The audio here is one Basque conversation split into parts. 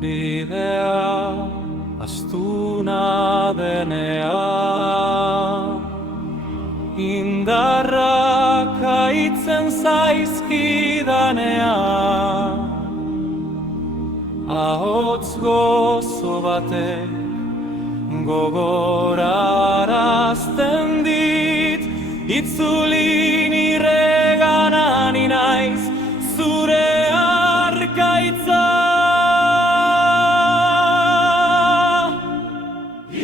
Bidea astuna denean, indarrak haitzen zaizkidanean, ahots gozo batek gogorarazten dit, itzuli niregana ni naiz zure arkaitza.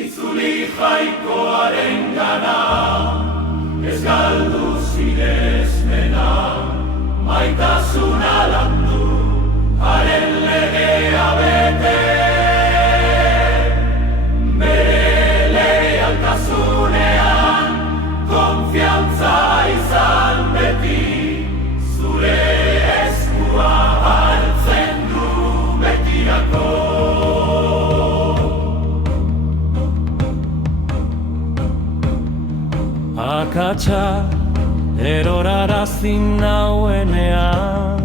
Itzuli jainkoarengana, ez galdu zidezmena, maitasuna landu, haren legea bete. Konfiantza izan beti, zure eskua hartzen du betirako. Akatsa erorarazin nauenean,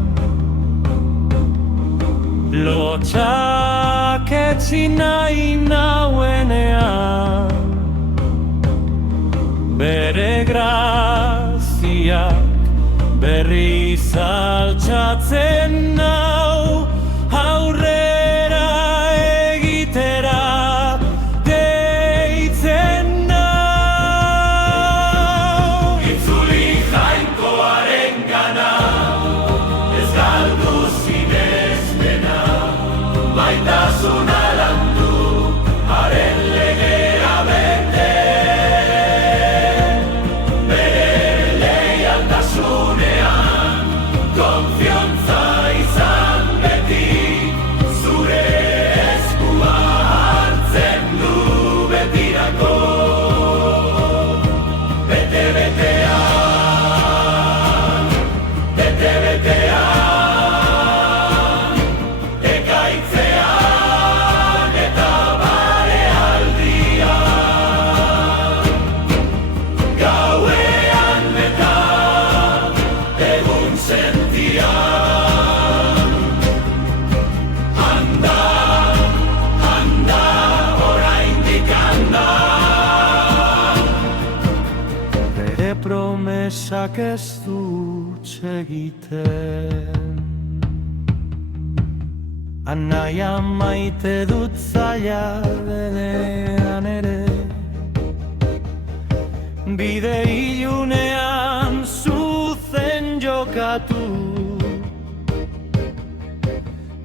lotxak etzi nahi nauenean, bere graziak berriz altxatzen nau, aurrera egitera deitzen nau. Itzuli jainkoarengana, ez galdu zidezmena, maitasuna landu, haren legea bete. Konfiantza izan beti, zure eskua hartzen du betirako. Bete-betean, bete-betean, ekaitzean eta barealdian, gauean eta egun sentian. Anda, anda, oraindik anda. Bere promesak ez dut egiten, anaia maite dut zaila denean ere, bide ilunean zuzen jokatu,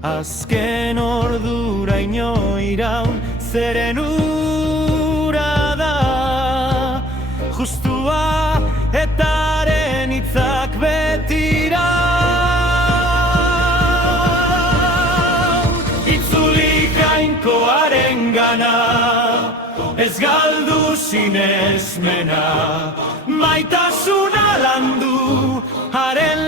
azken orduraino iraun zeren ura da, justua etaren hitzak betira. Itzuli jainkoarengana, ez galdu zinezmena, maitasuna landu, haren